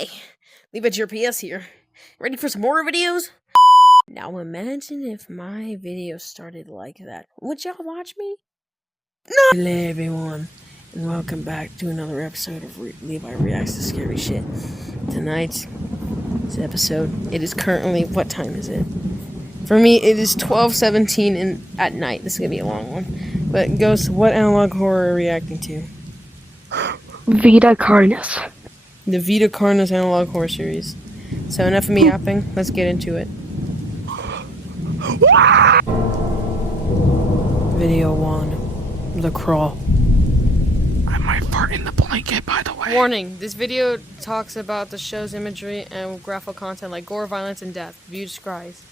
Hey, Levi GPS here. Ready for some more videos? Now imagine if my video started like that. Would y'all watch me? No! Hello everyone, and welcome back to another episode of Levi Reacts to Scary Shit. Tonight's episode, it is currently, what time is it? For me, it is 12:17 at night. This is gonna be a long one. But Ghost, what analog horror are we reacting to? Vita Carnis. The Vita Carnis analog horror series. So enough of me yapping, let's get into it. Video 1. The Crawl. I might fart in the blanket, by the way. Warning, this video talks about the show's imagery and graphic content like gore, violence, and death. View describes.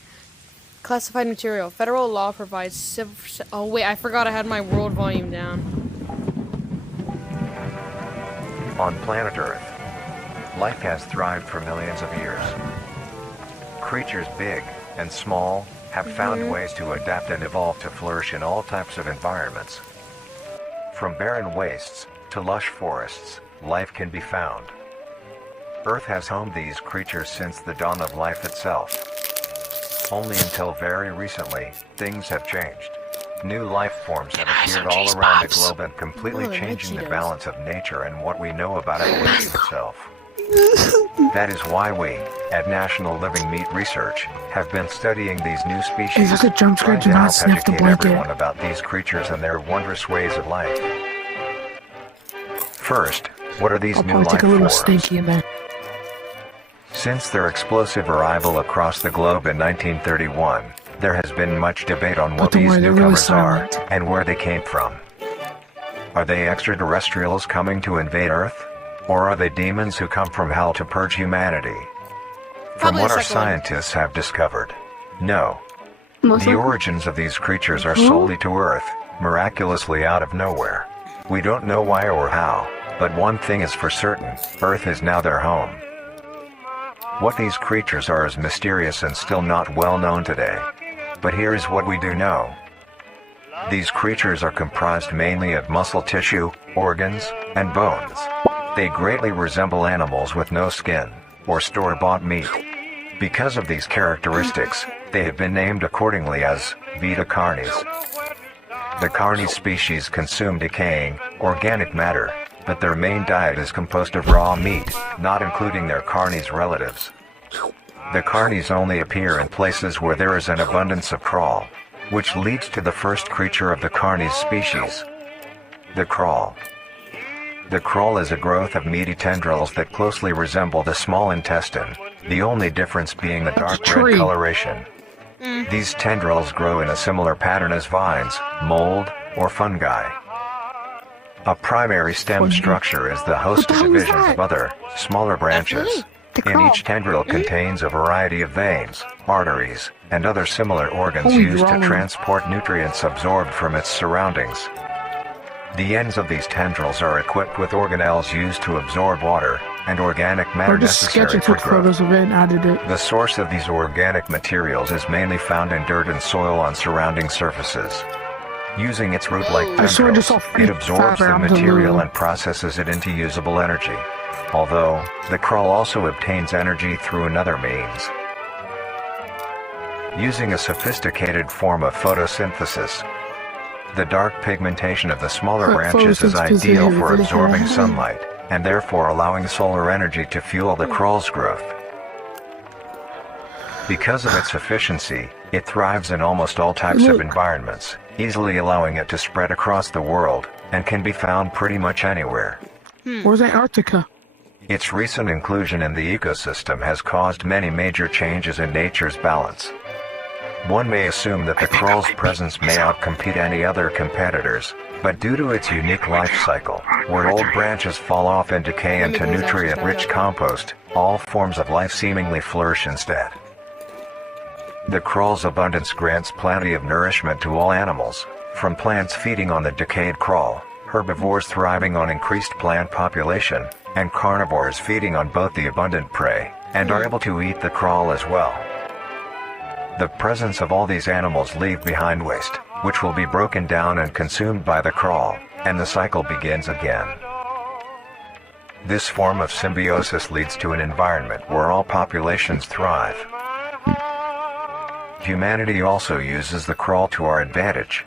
Classified material. Federal law provides civil... Oh wait, I forgot I had my world volume down. On planet Earth, life has thrived for millions of years. Creatures big and small have found ways to adapt and evolve to flourish in all types of environments. From barren wastes to lush forests, life can be found. Earth has homed these creatures since the dawn of life itself. Only until very recently, things have changed. New life forms have appeared all around the globe and completely changing the balance of nature and what we know about evolution itself. That is why we, at National Living Meat Research, have been studying these new species, Is this a jump scare? trying Do to not help sniff the educate blanket. everyone about these creatures and their wondrous ways of life. First, what are these I'll new probably life take a little forms? stinky in there. Since their explosive arrival across the globe in 1931, there has been much debate on what don't these worry, they're really newcomers are silent. and where they came from. Are they extraterrestrials coming to invade Earth? Or are they demons who come from hell to purge humanity? From Probably what the our second one. scientists have discovered, no. Most The of- origins of these creatures are solely to Earth, miraculously out of nowhere. We don't know why or how, but one thing is for certain, Earth is now their home. What these creatures are is mysterious and still not well known today. But here is what we do know. These creatures are comprised mainly of muscle tissue, organs, and bones. They greatly resemble animals with no skin, or store-bought meat. Because of these characteristics, they have been named accordingly as Vita Carnis. The Carnis species consume decaying, organic matter, but their main diet is composed of raw meat, not including their Carnis relatives. The Carnis only appear in places where there is an abundance of crawl, which leads to the first creature of the Carnis species, the crawl. The crawl is a growth of meaty tendrils that closely resemble the small intestine, the only difference being the dark red coloration. These tendrils grow in a similar pattern as vines, mold, or fungi. A primary stem structure is the host What the hell is divisions that? of other, smaller branches. The In crawl. each tendril contains a variety of veins, arteries, and other similar organs Holy used to drama. transport nutrients absorbed from its surroundings. The ends of these tendrils are equipped with organelles used to absorb water and organic matter Or just sketch necessary it, for took growth. photos of it and added it. The source of these organic materials is mainly found in dirt and soil on surrounding surfaces. Using its root-like I swear I just tendrils, saw it pretty absorbs fat the around the material loo. and processes it into usable energy. Although, the crawl also obtains energy through another means. Using a sophisticated form of photosynthesis, the dark pigmentation of the smaller branches is ideal for absorbing sunlight, and therefore allowing solar energy to fuel the crawl's growth. Because of its efficiency, it thrives in almost all types of Look. environments, easily allowing it to spread across the world, and can be found pretty much anywhere. Where's Antarctica? Its recent inclusion in the ecosystem has caused many major changes in nature's balance. One may assume that the crawl's presence may outcompete any other competitors, but due to its unique life cycle, where old branches fall off and decay into nutrient-rich compost, all forms of life seemingly flourish instead. The crawl's abundance grants plenty of nourishment to all animals, from plants feeding on the decayed crawl, herbivores thriving on increased plant population, and carnivores feeding on both the abundant prey, and are able to eat the crawl as well. The presence of all these animals leave behind waste, which will be broken down and consumed by the crawl, and the cycle begins again. This form of symbiosis leads to an environment where all populations thrive. Humanity also uses the crawl to our advantage.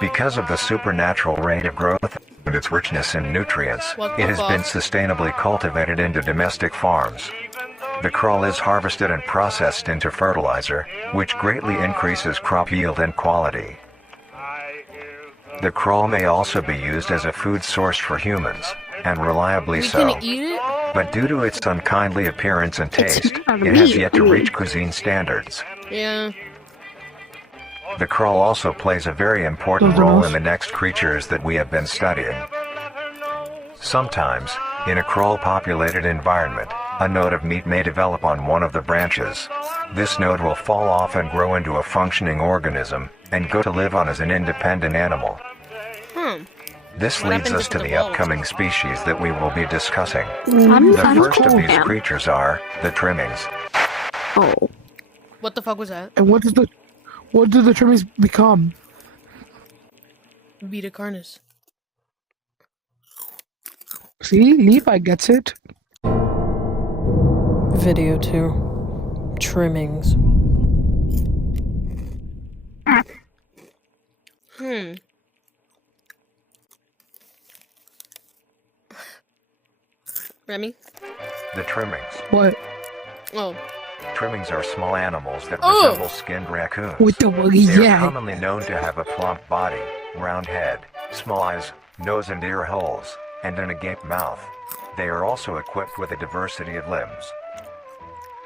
Because of the supernatural rate of growth and its richness in nutrients, it has been sustainably cultivated into domestic farms. The crawl is harvested and processed into fertilizer, which greatly increases crop yield and quality. The crawl may also be used as a food source for humans, and reliably so. We can eat it? But due to its unkindly appearance and taste, it has yet to reach cuisine standards. Yeah. The crawl also plays a very important role in the next creatures that we have been studying. Sometimes, in a crawl-populated environment, a node of meat may develop on one of the branches. This node will fall off and grow into a functioning organism, and go to live on as an independent animal. This leads us to the upcoming species that we will be discussing. The first of these creatures are the trimmings. Oh. What the fuck was that? And what do the trimmings become? Vita Carnis. See, Levi gets it. Video 2. Trimmings. Remy? The trimmings. What? Oh. Trimmings are small animals that resemble skinned raccoons. What the fuck? They are Yeah. commonly known to have a plump body, round head, small eyes, nose and ear holes, and an agape mouth. They are also equipped with a diversity of limbs.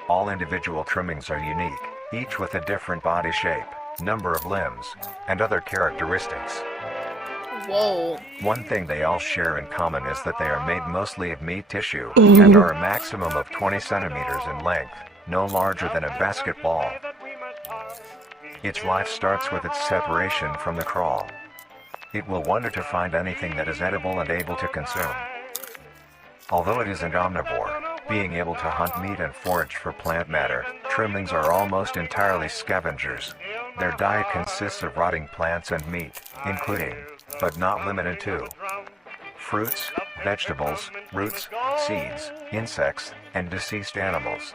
All individual trimmings are unique, each with a different body shape, number of limbs, and other characteristics. Whoa. One thing they all share in common is that they are made mostly of meat tissue, and are a maximum of 20 centimeters in length, no larger than a basketball. Its life starts with its separation from the crawl. It will wonder to find anything that is edible and able to consume. Although it is an omnivore, being able to hunt meat and forage for plant matter, trimmings are almost entirely scavengers. Their diet consists of rotting plants and meat, including, but not limited to, fruits, vegetables, roots, seeds, insects, and deceased animals.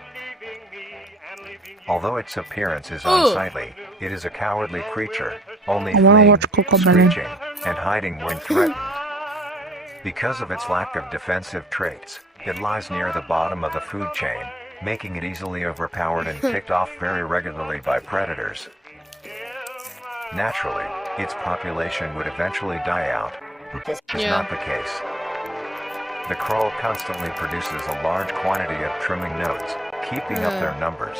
Although its appearance is unsightly, it is a cowardly creature, only fleeing, screeching, and hiding when threatened. Because of its lack of defensive traits, it lies near the bottom of the food chain, making it easily overpowered and picked off very regularly by predators. Naturally, its population would eventually die out. This is not the case. The crawl constantly produces a large quantity of trimming nodes, keeping up their numbers.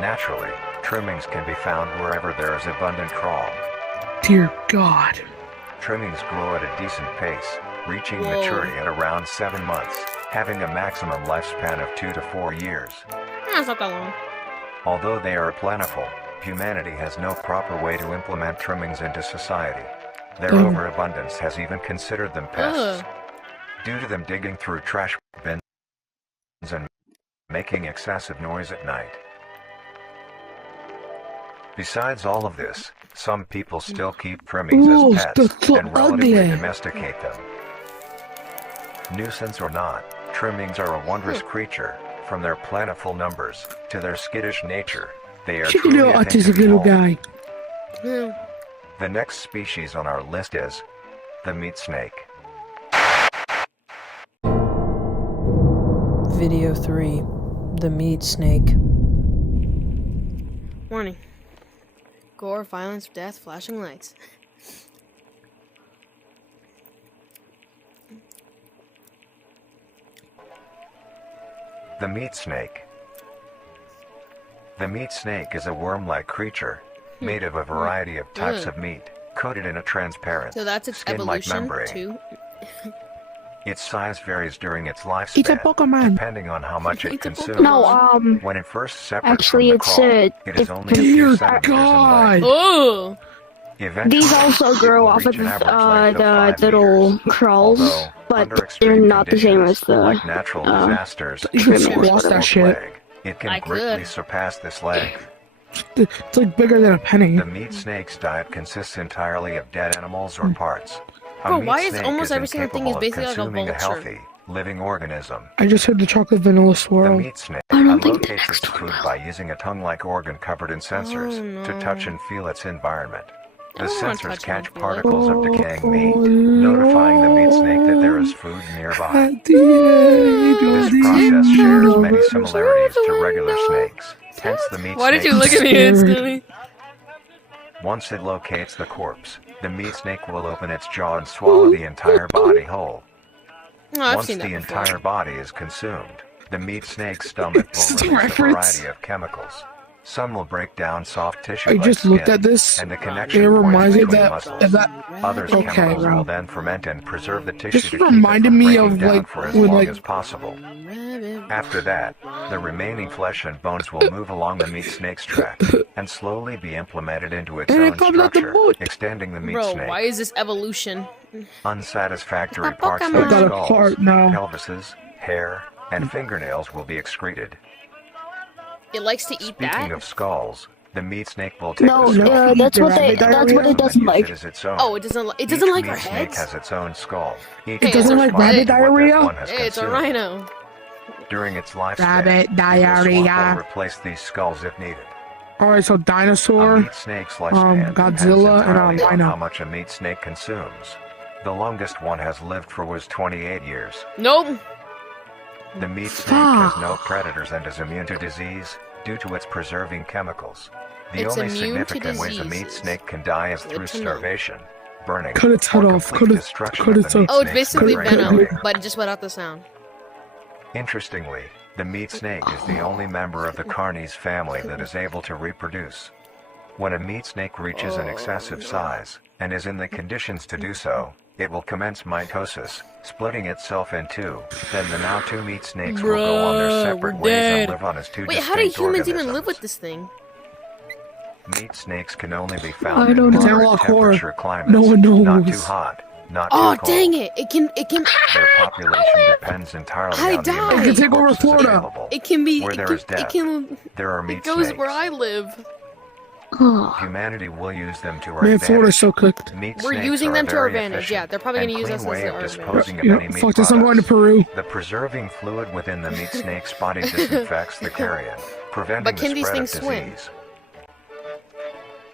Naturally, trimmings can be found wherever there is abundant crawl. Dear God. Trimmings grow at a decent pace, reaching maturity at around 7 months, having a maximum lifespan of 2 to 4 years. That's not that long. Although they are plentiful, humanity has no proper way to implement trimmings into society. Their overabundance has even considered them pests, due to them digging through trash bins and making excessive noise at night. Besides all of this, some people still keep trimmings as pets and relatively domesticate them. Nuisance or not, trimmings are a wondrous creature. From their plentiful numbers to their skittish nature, they are truly a thing to autistic little behold. guy. The next species on our list is the meat snake. Video 3. The meat snake. Warning. Gore, violence, death, flashing lights. The meat snake. The meat snake is a worm-like creature, made of a variety of types of meat, coated in a transparent, So that's its skin-like evolution membrane. too. Its size varies during its It's a lifespan, Pokemon. depending on how much it It's a consumes. No, When it first separates actually, from the it's, crawl, it is only a few Dear centimeters in God. length. Oh! Eventually, these also it grow will off of reach an average length of 5 the little meters. crawls, Although, but under they're extreme not the same conditions, as the like natural disasters, trimmings. or Lost that or shit. plague, it can I greatly could. surpass this length. It's like bigger than a penny. The meat snake's diet consists entirely of dead animals or parts. Bro, meat why is snake almost every single thing is incapable of basically like a consuming vulture? healthy, living organism. I just heard the chocolate vanilla The swirl. meat snake I don't think the unlocates next its one food will. by using a tongue-like organ covered in sensors to touch and feel its environment. The I don't wanna sensors touch catch and feel it. particles of decaying meat, notifying the meat snake that there is food nearby. This process shares many similarities to regular snakes, hence the meat Why did snake you look at me scared. instantly? Once it locates the corpse, the meat snake will open its jaw and swallow the entire body whole. Oh, I've Once seen the that before. entire body is consumed, the meat snake's stomach This is will a release a reference. variety of chemicals. Some will break down soft tissue I like just looked skin, at this, and the and connection it points reminds me between that muscles. Others Okay, chemicals bro. will then ferment and preserve the tissue This to keep it reminded from me breaking of, down like, for as when, long like- as possible. After that, the remaining flesh and bones will move along the meat snake's track and slowly be implemented into its And it own comes out the structure, boot. extending the meat Bro, snake. why is this evolution? Unsatisfactory It's a parts Pokemon. like I got a skulls, heart now. pelvises, hair, and fingernails will be excreted. It likes to eat that? Speaking of skulls, the meat snake will take No, the skull no, from that's the what meat that's snake what it and doesn't use like. it as its own. Oh, it doesn't Each like our meat snake heads? has its own skull. Each It doesn't will like respond rabbit to what that diarrhea? one has Hey, it's a consumed. rhino. During its lifespan, Rabbit it will swap diarrhea. or replace these skulls if needed. Alright, so A dinosaur. meat snake's lifespan depends Godzilla, and entirely on rhino. how much a meat snake consumes. The longest one has lived for was 28 years. Nope. The meat snake has no predators and is immune to disease due to its preserving chemicals. The It's only immune to significant ways a meat diseases. snake can die is Good through to know. starvation, burning, Cut its head or off, complete cut it- destruction cut of its the meat Oh, it's snake's basically membrane venom, barrier. but it just let out the sound. Interestingly, the meat snake is the only member of the Carnis family that is able to reproduce. When a meat snake reaches an excessive size, and is in the conditions to do so, it will commence mitosis, splitting itself in two. Then the now two meat snakes will go on their Bruh, separate we're ways dead. and live on as two Wait, how do distinct humans even organisms. live with this thing? Meat snakes can only be I found in don't know. It's moderate analog horror. temperature climates, No one not too knows. hot, not too Oh, cold. dang it! It can. Their population depends entirely I on the died. amount It of can take over corpses Florida. available. It can be. Where It there can. is death, It can. there are It meat goes snakes. where I live. Oh, Humanity will use them to our Man, advantage. Florida's so cooked. Meat We're snakes using are them a to our very advantage. Yeah, efficient they're probably gonna and use clean us as way their of advantage. disposing of Yeah, any meat fuck this, I'm going to products. Peru. The preserving fluid within the meat snake's body disinfects the carrion, preventing But can the these spread of things swim? disease.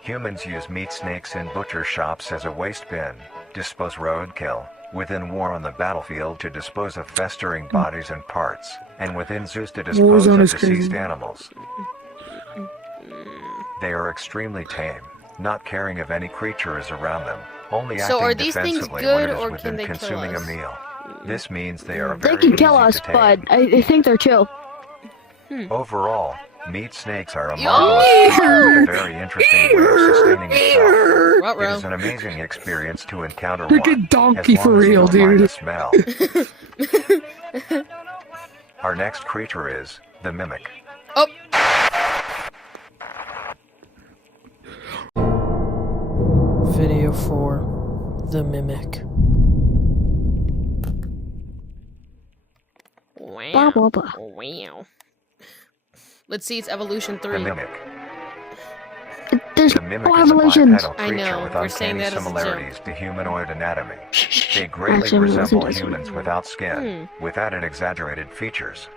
Humans use meat snakes in butcher shops as a waste bin, dispose roadkill, within war on the battlefield to dispose of festering bodies and parts, and within zoos to dispose Warzone of is deceased crazy. animals. They are extremely tame, not caring if any creature is around them, only So are acting these things defensively good, when it is or within can they kill consuming us? a meal. This means they are they very can kill easy us, to tame. but I think they're chill. Overall, meat snakes are a Yo! marvelous creature with a very interesting way of sustaining itself. It Ruh-roh. is an amazing experience to encounter Freaking one, donkey as long for as you real, don't mind dude. the smell. Our next creature is the mimic. Oh, Video 4 The Mimic. Blah, wow. blah, blah. Wow. Let's see its evolution The 3. mimic. There's The mimic no is a evolutions. bipedal I creature know, with we're saying uncanny that as a joke. similarities to humanoid anatomy. They Actually, greatly it wasn't resemble just- humans without skin, with added exaggerated features.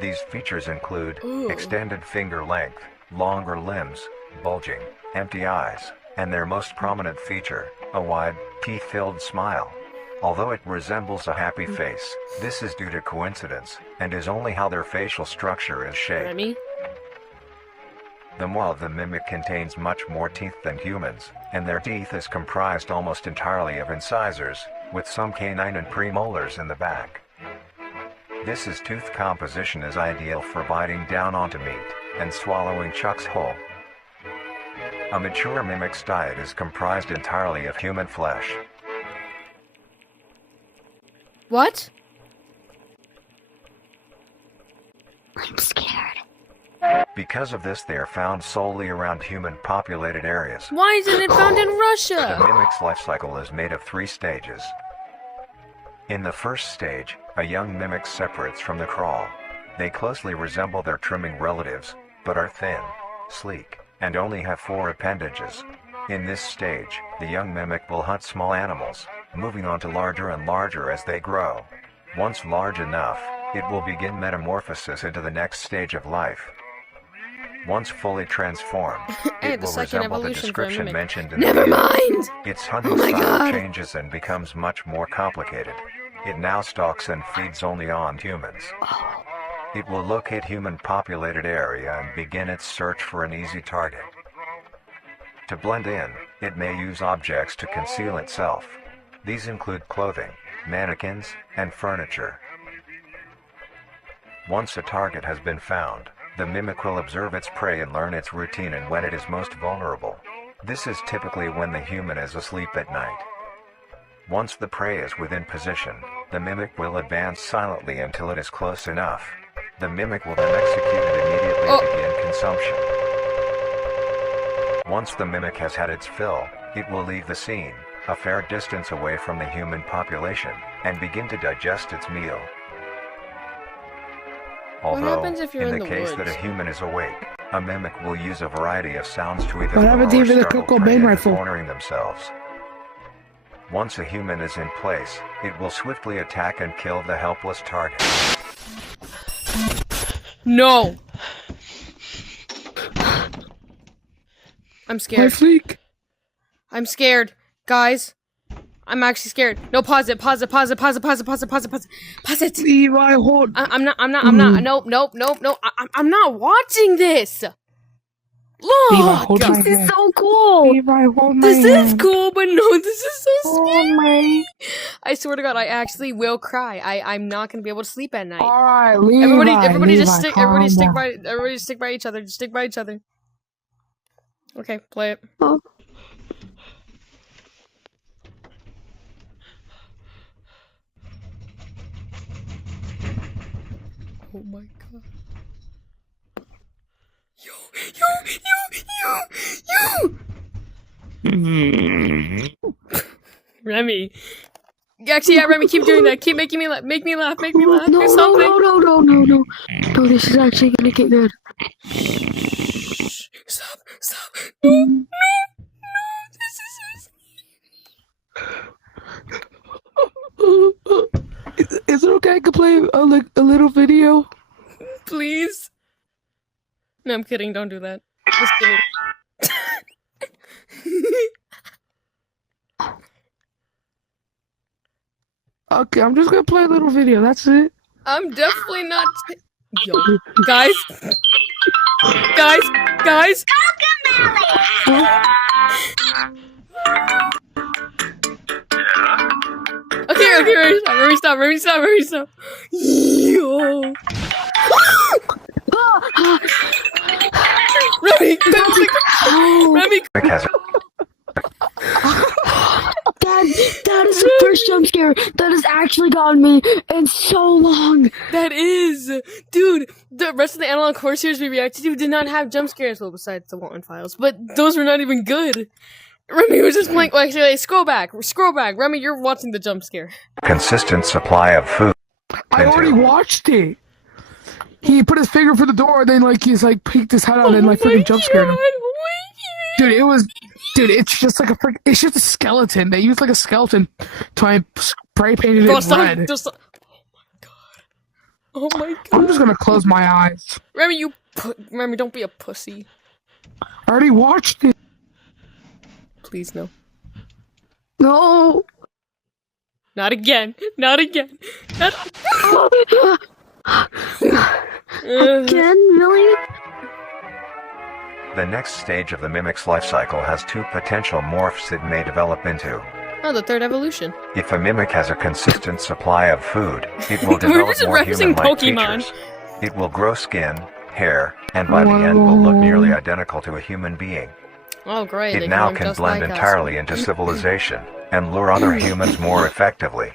These features include Ooh. extended finger length, longer limbs, bulging, empty eyes, and their most prominent feature, a wide, teeth-filled smile. Although it resembles a happy face, this is due to coincidence, and is only how their facial structure is shaped. Remy? The maw of the mimic contains much more teeth than humans, and their teeth is comprised almost entirely of incisors, with some canine and premolars in the back. This tooth composition is ideal for biting down onto meat and swallowing chunks whole. A mature mimic's diet is comprised entirely of human flesh. What? I'm scared. Because of this, they are found solely around human-populated areas. Why isn't it found in The Russia? mimic's life cycle is made of 3 stages. In the first stage, a young mimic separates from the crawl. They closely resemble their trimming relatives, but are thin, sleek, and only have 4 appendages. In this stage, the young mimic will hunt small animals, moving on to larger and larger as they grow. Once large enough, it will begin metamorphosis into the next stage of life. Once fully transformed, it The will second resemble the evolution for a description mimic. mentioned in Never the video. mind! Its hunting Oh my style God. changes and becomes much more complicated. It now stalks and feeds only on humans. It will locate human-populated area and begin its search for an easy target. To blend in, it may use objects to conceal itself. These include clothing, mannequins, and furniture. Once a target has been found, the mimic will observe its prey and learn its routine and when it is most vulnerable. This is typically when the human is asleep at night. Once the prey is within position, the mimic will advance silently until it is close enough. The mimic will then execute it immediately and begin consumption. Once the mimic has had its fill, it will leave the scene, a fair distance away from the human population, and begin to digest its meal. Although, happens if you're in the the case woods? that a human is awake, a mimic will use a variety of sounds to either What happens lure or if the startle Coco prey Bane into rifle? cornering themselves. Once a human is in place, it will swiftly attack and kill the helpless target. No! I'm My scared. fleek. I'm scared. Guys, I'm actually scared. No, pause it, pause it, pause it, pause it, pause it, pause it, pause it, pause it. Pause it! Levi, hold. I'm not, nope, I'm not watching this! Levi, Look! hold my This is hand. so cool. Levi, hold my This is hand. cool, but no, this is so Hold scary! my. I swear to God, I actually will cry. I'm not gonna be able to sleep at night. Alright, Levi. Everybody Levi, just stick, calm down. everybody stick by each other, just stick by each other. Okay, play it. Oh. Oh my God. Yo! Remy. Actually, yeah, Remy, keep doing that. Keep making me laugh. Make me laugh. Make me laugh. No, Do no, something. no. No, this is actually gonna get good. Stop. No. This is Is it okay? I could play a little video. please. No, I'm kidding. Don't do that. Just kidding. Okay, I'm just gonna play a little video. That's it. I'm definitely not. Yo, guys. Okay, Remy, stop. Yo. Remy, Remy, Mimic has That is the first jump scare that has actually gotten me in so long. that is, dude. The rest of the analog horror series we reacted to did not have jump scares, well, besides the Walton Files, but those were not even good. Remy was just playing. Well, actually, scroll back. Remy, you're watching the jump scare. consistent supply of food. I already watched it. He put his finger for the door, then he's peeked his head out and freaking jump scared him. Oh my God. Dude, it's just like it's just a skeleton. They used a skeleton to spray painted Bro, it stop. red. Just stop. Oh my God. I'm just gonna close my eyes. Remy, Remy, don't be a pussy. I already watched it. Please, no. No. Not again. Again, really? The next stage of the mimic's life cycle has two potential morphs it may develop into. Oh, the third evolution. If a mimic has a consistent supply of food, it will We're develop just more referencing human-like Pokemon. features. It will grow skin, hair, and by the end will look nearly identical to a human being. Oh, great. It now can blend entirely into civilization and lure other humans more effectively.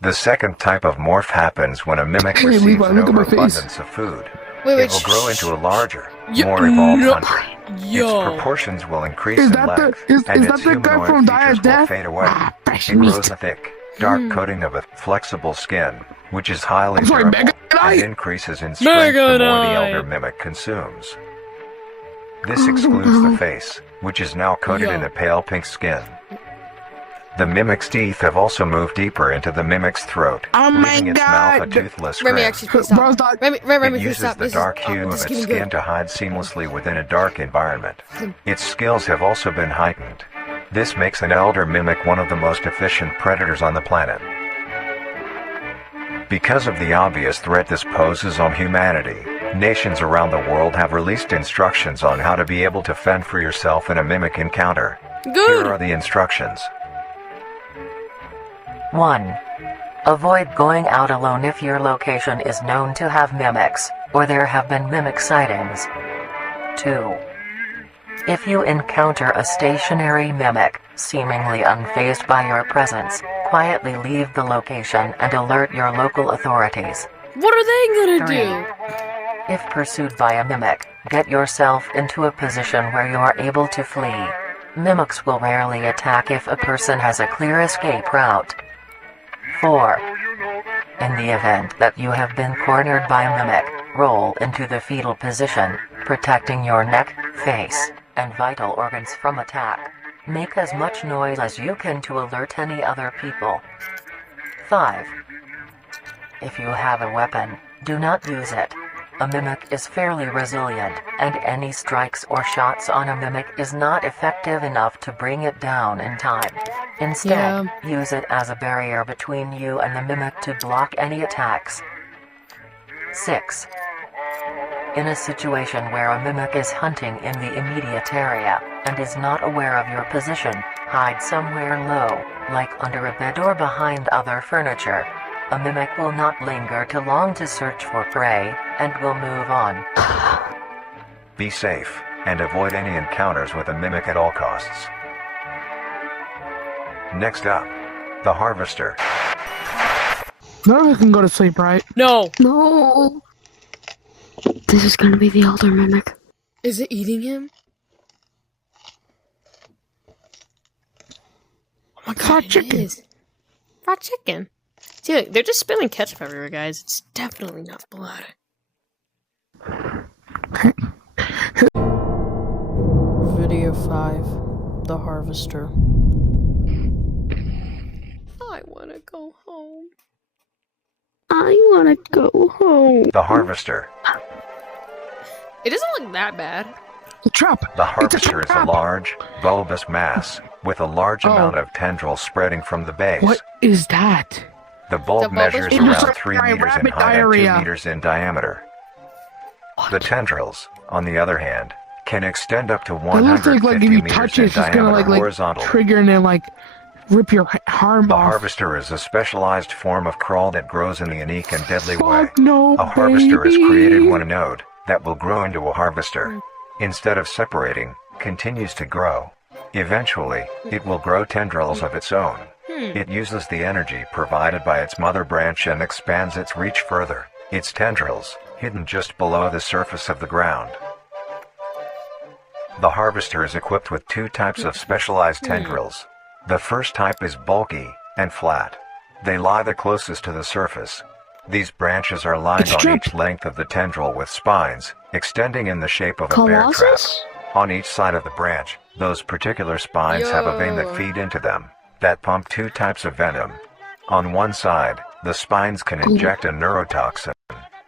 The second type of morph happens when a mimic Hey, receives Levi, an look at my face. overabundance of food. Wait, It will grow into a larger, Yo- more evolved no- hunter. Its Yo. proportions will increase Is in that the length, is and that its the guy humanoid from Die features of Death? will fade away. Fresh It grows meat. a thick, dark coating of a flexible skin, which is highly I'm sorry, durable Mega and Knight? increases in strength the more the Knight. elder mimic consumes. This excludes the face, which is now coated in Yo. a pale pink skin. The mimic's teeth have also moved deeper into the mimic's throat, Oh my leaving its mouth a God. toothless Remy, grin. actually, please stop. Bro, stop. Remy, It please uses stop. the dark hue of its skin to hide seamlessly within a dark environment. Its skills have also been heightened. This makes an elder mimic one of the most efficient predators on the planet. Because of the obvious threat this poses on humanity, nations around the world have released instructions on how to be able to fend for yourself in a mimic encounter. Good. Here are the instructions. 1. Avoid going out alone if your location is known to have mimics, or there have been mimic sightings. 2. If you encounter a stationary mimic, seemingly unfazed by your presence, quietly leave the location and alert your local authorities. What are they gonna 3. do? If pursued by a mimic, get yourself into a position where you are able to flee. Mimics will rarely attack if a person has a clear escape route. 4. In the event that you have been cornered by a mimic, roll into the fetal position, protecting your neck, face, and vital organs from attack. Make as much noise as you can to alert any other people. 5. If you have a weapon, do not use it. A mimic is fairly resilient, and any strikes or shots on a mimic is not effective enough to bring it down in time. Instead, use it as a barrier between you and the mimic to block any attacks. 6. In a situation where a mimic is hunting in the immediate area, and is not aware of your position, hide somewhere low, like under a bed or behind other furniture. A mimic will not linger too long to search for prey, and will move on. Be safe, and avoid any encounters with a mimic at all costs. Next up, the Harvester. None of us can go to sleep, right? No. No. This is gonna be the elder mimic. Is it eating him? Oh my god, Fried it chicken. is. Fried chicken. See, look, they're just spilling ketchup everywhere, guys. It's definitely not blood. Video 5. The Harvester. I wanna go home. I wanna go home. The Harvester. It doesn't look that bad. The trap. The It's a Harvester is a trap. large, bulbous mass, with a large amount of tendrils spreading from the base. What is that? The bulb The bulbous measures mass? around It looks 3 like meters in rabbit height and 2 diarrhea. meters in diameter. The tendrils, on the other hand, can extend up to It looks 150 like if you meters touch in it, it's just gonna diameter like horizontal. trigger and then like rip your arm The off. Harvester is a specialized form of crawl that grows in a unique and deadly way. Fuck no, A harvester is baby. created when a node that will grow into a harvester, instead of separating, continues to grow. Eventually, it will grow tendrils of its own. It uses the energy provided by its mother branch and expands its reach further. Its tendrils, hidden just below the surface of the ground. The harvester is equipped with 2 types of specialized tendrils. The first type is bulky and flat. They lie the closest to the surface. These branches are lined It's on stripped. each length of the tendril with spines, extending in the shape of a bear trap. Colossus? On each side of the branch, those particular spines have a vein that Yo. feed into them, that pump 2 types of venom. On one side, the spines can inject a neurotoxin,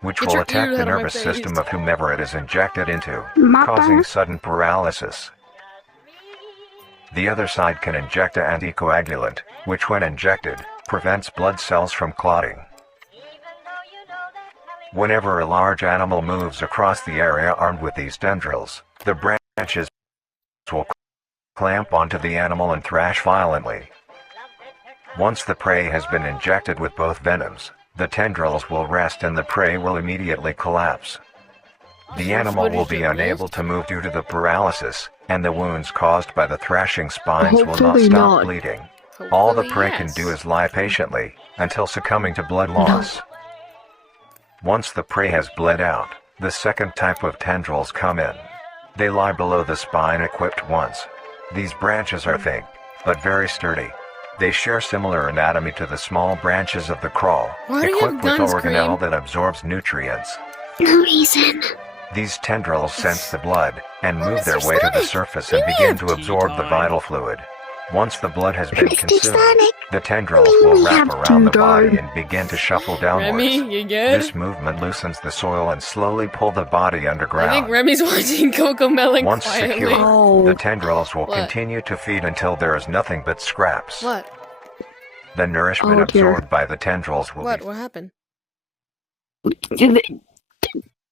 which Get will your attack ears the out of my nervous face. system of whomever it is injected into, Mama. causing sudden paralysis. The other side can inject an anticoagulant, which when injected, prevents blood cells from clotting. Whenever a large animal moves across the area armed with these tendrils, the branches will clamp onto the animal and thrash violently. Once the prey has been injected with both venoms, the tendrils will rest and the prey will immediately collapse. The animal will be unable to move due to the paralysis, and the wounds caused by the thrashing spines will not Hopefully stop not. bleeding. All the Hopefully, prey can yes. do is lie patiently, until succumbing to blood loss. Once the prey has bled out, the second type of tendrils come in. They lie below the spine equipped once. These branches are thick, but very sturdy. They share similar anatomy to the small branches of the crawl, Why do you have equipped with guns, organelle Cream? that absorbs nutrients. No reason. These tendrils sense the blood, and move their Mr. way to the Sonic, surface you and begin have to tea absorb the time. vital fluid. Once the blood has been Mr. consumed, Sonic, the tendrils we will wrap have around the to body die. and begin to shuffle downwards. Remy, you good? This movement loosens the soil and slowly pull the body underground. I think Remy's watching Coco Melon Once quietly. secure, Oh. the tendrils will What? continue to feed until there is nothing but scraps. What? The nourishment Oh, dear. absorbed by the tendrils will What? be What happened?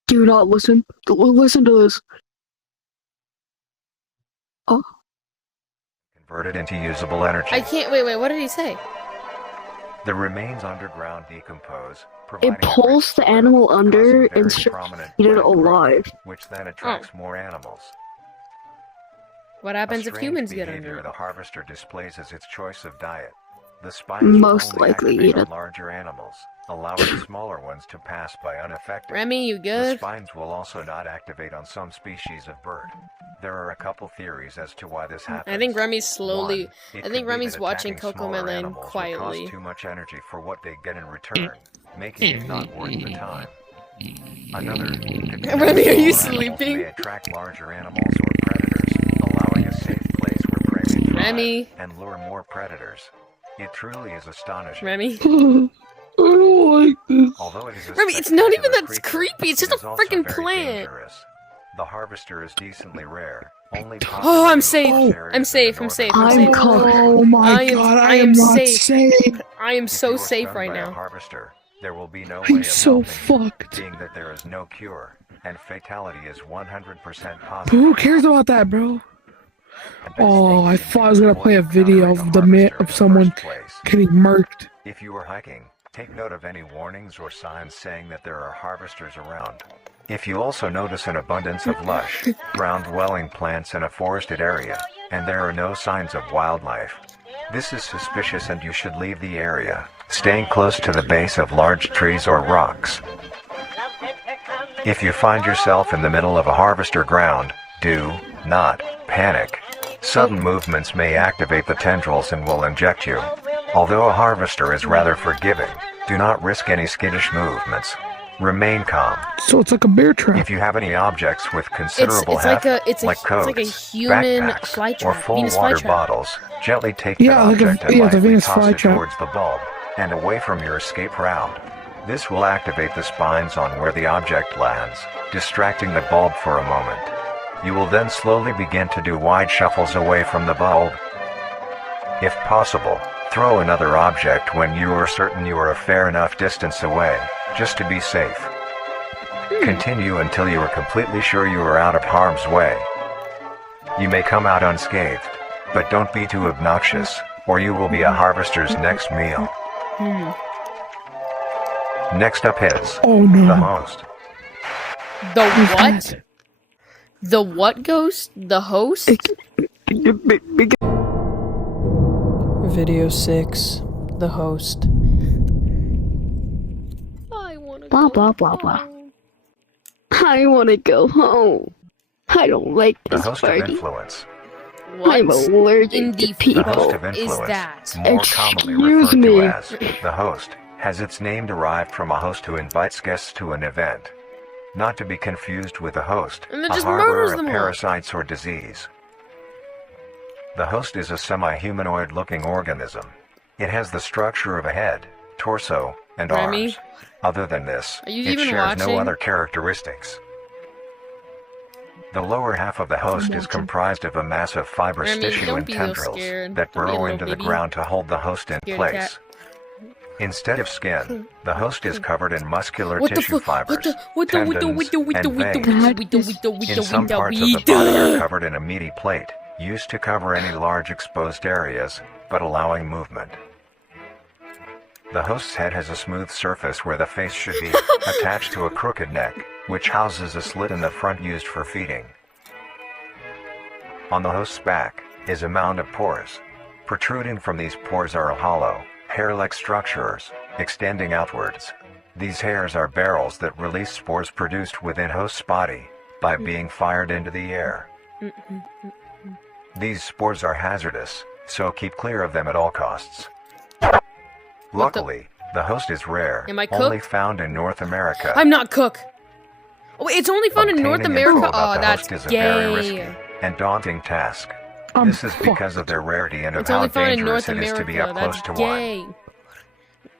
Do not listen. Listen to this. Oh, converted into usable energy. I can't. Wait. What did he say? The remains underground decompose, providing it pulls a the rich animal soil under causing and very prominent eat it plant growth, alive. which then attracts more animals. What A happens if strange humans get behavior under? the harvester displays as its choice of diet. The spines Most will only likely activate eat on it. larger animals, allowing the smaller ones to pass by unaffected. Remy, you The good? spines will also not activate on some species of bird. There are a couple theories as to why this happens. I think Remy's slowly. One, it I could think be Remy's that watching attacking Coco smaller Melon animals would quietly. cost too much energy for what they get in return, making it not worth the time. Another could be that Remy, are you smaller animals sleeping? may attract larger animals or predators, allowing a safe place where prey may thrive Remy. and lure more predators. It truly is astonishing. Remy. I don't like this. Although it is a Remy, it's not even spectacular that creature, creepy, it's it just a is also freaking very plant. dangerous. The harvester is decently rare. Only Oh, I'm populated safe. in I'm areas in safe. the I'm safe. northern I'm I'm safe. covered. Oh my I am- god, I I am am not safe. safe. I am If so you are safe stung right by a now. harvester, there will be no way I'm of so helping you, fucked. being that there is no cure, and fatality is 100% But possible. who cares about that, bro? Oh, I thought I was gonna play a video of someone getting murked. If you are hiking, take note of any warnings or signs saying that there are harvesters around. If you also notice an abundance of lush, ground-dwelling plants in a forested area, and there are no signs of wildlife, this is suspicious and you should leave the area, staying close to the base of large trees or rocks. If you find yourself in the middle of a harvester ground, do not panic. Sudden movements may activate the tendrils and will inject you. Although a harvester is rather forgiving, do not risk any skittish movements. Remain calm. So it's like a bear trap. If you have any objects with considerable it's like heft, a- it's a- like it's like a coats, human backpacks, flytrap, or full Venus water flytrap. bottles, gently take Yeah, that like a- object and yeah, the lightly Venus toss it flytrap. towards the bulb, and away from your escape route. This will activate the spines on where the object lands, distracting the bulb for a moment. You will then slowly begin to do wide shuffles away from the bulb. If possible, throw another object when you are certain you are a fair enough distance away, just to be safe. Continue until you are completely sure you are out of harm's way. You may come out unscathed, but don't be too obnoxious, or you will be a harvester's next meal. Next up is Oh the no. host. The Who's what? that? The what ghost? The host? Video 6. The host. I wanna Blah, go blah, blah, blah. home. I want to go home. I don't like The this host of party. influence. What I'm allergic in to the The people. host of fuck is influence, that? more commonly Excuse referred me. to as the host, has its name derived from a host who invites guests to an event. Not to be confused with a host, And then a just harborer murders of them all. parasites or disease. The host is a semi-humanoid looking organism. It has the structure of a head, torso, and Remy? arms. Other than this, Are you it even shares no watching? other characteristics. The lower half of the host is comprised of a mass of fibrous Remy, tissue don't and be so tendrils scared. that Don't be a burrow little into the baby. ground to hold the host in Scaredy place. cat. Instead of skin, the host is covered in muscular What the tissue fuck? fibers, What the tendons, and veins. In some parts of the body are covered in a meaty plate, used to cover any large exposed areas, but allowing movement. The host's head has a smooth surface where the face should be, attached to a crooked neck, which houses a slit in the front used for feeding. On the host's back is a mound of pores. Protruding from these pores are hollow, hair-like structures, extending outwards. These hairs are barrels that release spores produced within host's body by being fired into the air. These spores are hazardous, so keep clear of them at all costs. Luckily, the host is rare, Am I only cooked? found in North America. I'm not Cook. Oh, wait, it's only found in North Obtaining America? info about Oh, the that's host is a very gay. risky and daunting task. This is because of their rarity and of It's how only found in dangerous North it is to be up America. close That's to one. gay.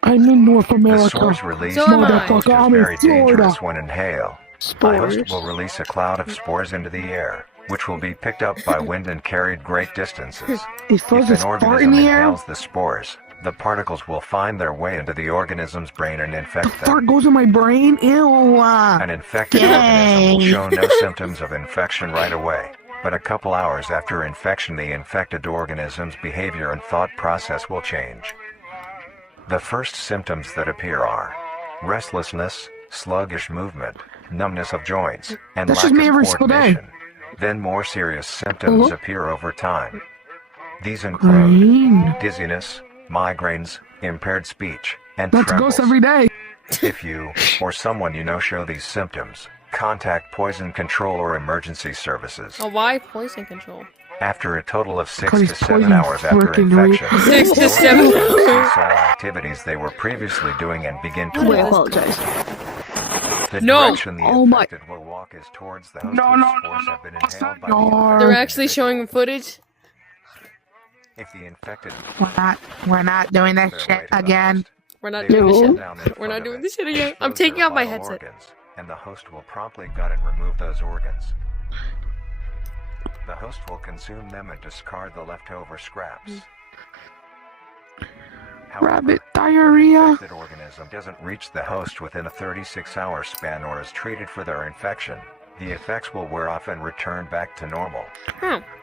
I'm in North The America. spores released So by am the I. host is Motherfucker, I'm in very Florida. dangerous when inhaled. The Spores. host will release a cloud of spores into the air, which will be picked up by wind and carried great distances. It throws If this an fart in organism the air. inhales the spores, the particles will find their way into the organism's brain and infect them. Fart goes in my brain. Ew. An infected organism will show no symptoms of infection right away, but a couple hours after infection the infected organism's behavior and thought process will change. The first symptoms that appear are restlessness, sluggish movement, numbness of joints, and That's lack just me of every single day. coordination. Then more serious symptoms appear over time. These include Green. dizziness, migraines, impaired speech, and That's a trembles. ghost every day. If you, or someone you know show these symptoms, contact poison control or emergency services. Oh, why poison control? After a total of 6 Because to he's 7 poison hours after frickin' infection, 6 to they will 7 cease all activities they were previously doing and begin to Wait, I walk. apologize. The No. direction the Oh my- infected will walk is towards the host No, whose no, spores no, have been no, inhaled by senor. the infected They're actually individual. showing footage. If the infected We're not doing this their shit way to the again. host, We're not they doing will this sit shit. down in We're front not of doing it, this shit again. I'm expose their taking out my vital headset. organs, and the host will promptly gut and remove those organs. The host will consume them and discard the leftover scraps. However, Rabbit if an diarrhea. infected organism doesn't reach the host within a 36-hour span or is treated for their infection, the effects will wear off and return back to normal.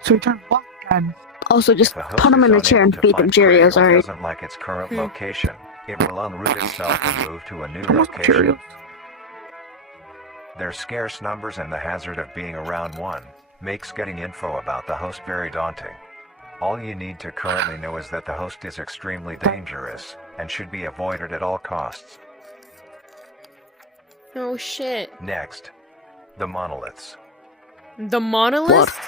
So he turned black again. Also, just If a host put them is in a chair unable and to feed them find prey Cheerios, or alright? doesn't like its current location, it will unroot itself and move to a new Come on, location. Cheerios. Their scarce numbers and the hazard of being around one makes getting info about the host very daunting. All you need to currently know is that the host is extremely dangerous and should be avoided at all costs. Oh shit. Next, the monoliths. The monolith?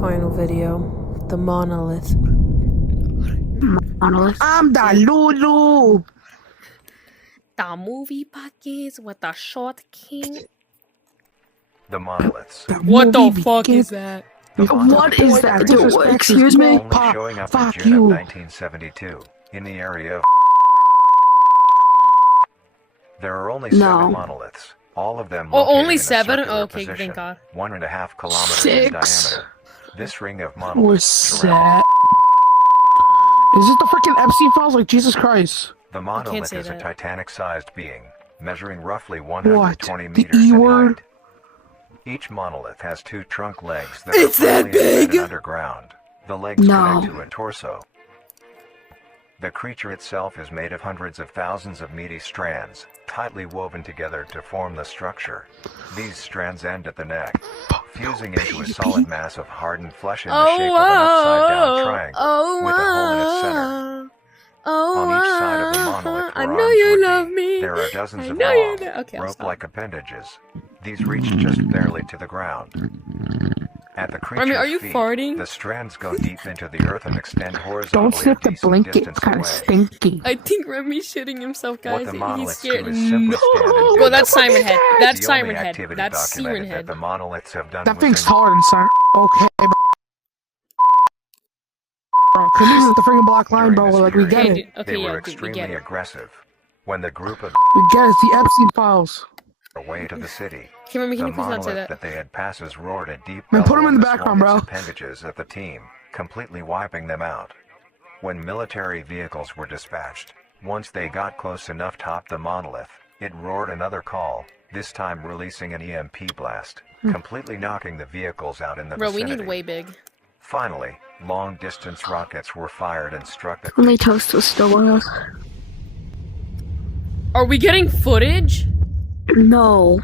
Final video. The monolith. Monolith. I'm the Lulu. The movie pockets with the short king. The monoliths. What the movie fuck begins- is that? The What monoliths is were that? originally Dude, excuse me? only showing up in Fuck June you. of 1972 in the area of. There are only 7 monoliths, all of them Oh, located only in a 7? circular Okay, position, thank God. 1.5 kilometers in 6. diameter. This ring of We're monoliths surrounds. set. Is this the freaking Epstein files? Like Jesus Christ. The monolith say is a that. Titanic-sized being, measuring roughly What? 120 The meters E in word? height. Each monolith has 2 trunk legs that It's are that firmly embedded big? underground. The legs No. connect to a torso. The creature itself is made of hundreds of thousands of meaty strands, tightly woven together to form the structure. These strands end at the neck, fusing into a solid mass of hardened flesh in the shape of an upside-down triangle, with a hole in its center. On each side of the monolith I where know arms you would love be, me. there are dozens I of know you're long, there. Okay, I'll stop. rope-like appendages. These reach just barely to the ground. At the creature's Remy, are you feet, farting? the strands go deep into the earth and extend horizontally Don't sniff a the decent blanket. distance It's kind of away. stinky. I think Remy's shitting himself, What guys. the He's monoliths scared. do is simply stand and do Well, that's nothing. Siren Head. That's The only Siren Head. activity That's Siren documented Head. that the monoliths have done That was thing's in- taller than Siren. Okay, bro. Cause this is the freaking black line, During bro. this Like, we get Okay, it. dude. Okay, they yeah, were dude, we extremely get it. aggressive. When the group of We get it. It's the Epstein files. away to the city, Okay, Remy, can the you please not say monolith that? they had passes roared a deep Man, put bellow 'em in and the background, swung bro. its appendages at the team, completely wiping them out. When military vehicles were dispatched, once they got close enough to top the monolith, it roared another call, this time releasing an EMP blast, completely knocking the vehicles out in the Bro, we vicinity. need way big. Finally, long-distance rockets were fired and struck the Only Toast was still with us. Are we getting footage? No.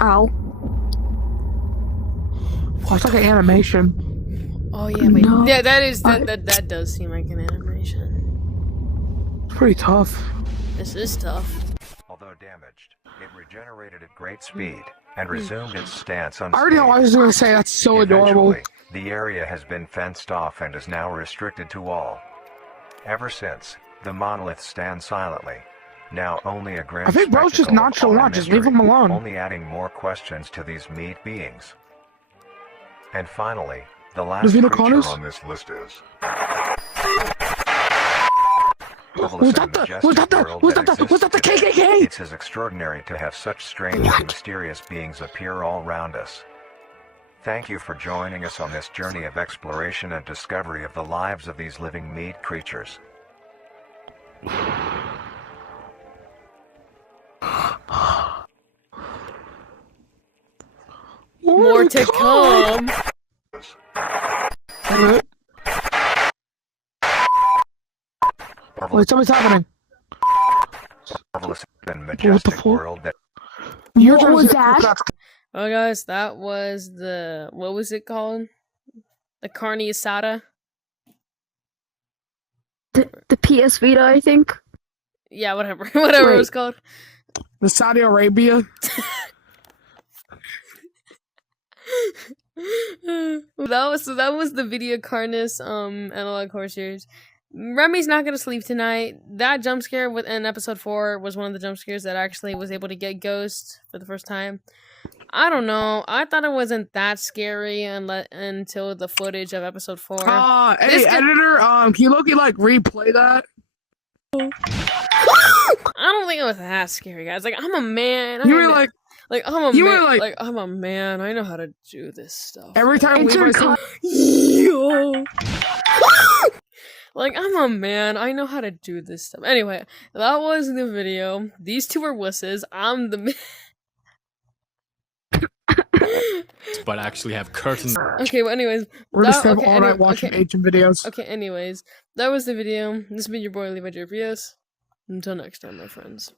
Ow. Oh, it's like an animation. Oh yeah, wait. No. Yeah, that does seem like an animation. It's pretty tough. This is tough. Although damaged, it regenerated at great speed and resumed its stance on I already know what I was gonna say. That's so adorable. Eventually, the area has been fenced off and is now restricted to all. Ever since, the monolith stands silently, Now only a grand I think bro's just spectacle of nonchalant. our Just leave misery, him alone. only adding more questions to these meat beings. And finally, the last Does Vita creature Carnis? on this list is... Was that the KKK? It's as extraordinary to have such strange and mysterious beings appear all around us. Thank you for joining us on this journey of exploration and discovery of the lives of these living meat creatures. More to come. Wait, something's happening. Marvelous and What majestic the fuck? world that What was that? Oh, guys, that was the, what was it called? The carne asada? The PS Vita, I think. Yeah, whatever. Whatever it was called. The Saudi Arabia. that was the Vita Carnis analog horror series. Remy's not gonna sleep tonight. That jump scare in episode 4 was one of the jump scares that actually was able to get Ghost for the first time. I don't know. I thought it wasn't that scary until the footage of episode 4. Hey, editor, can you look at, like, replay that? I don't think it was that scary, guys. Like, I'm a man. You were like, I'm a man. I know how to do this stuff. every time Levi said, Yo. Like, I'm a man. I know how to do this stuff. Anyway, that was the video. These two are wusses. I'm the man. But actually have curtains. Okay, well, anyways. we're just have all night watching Asian videos. Okay, anyways. That was the video. This has been your boy, Levi JPS. Until next time, my friends.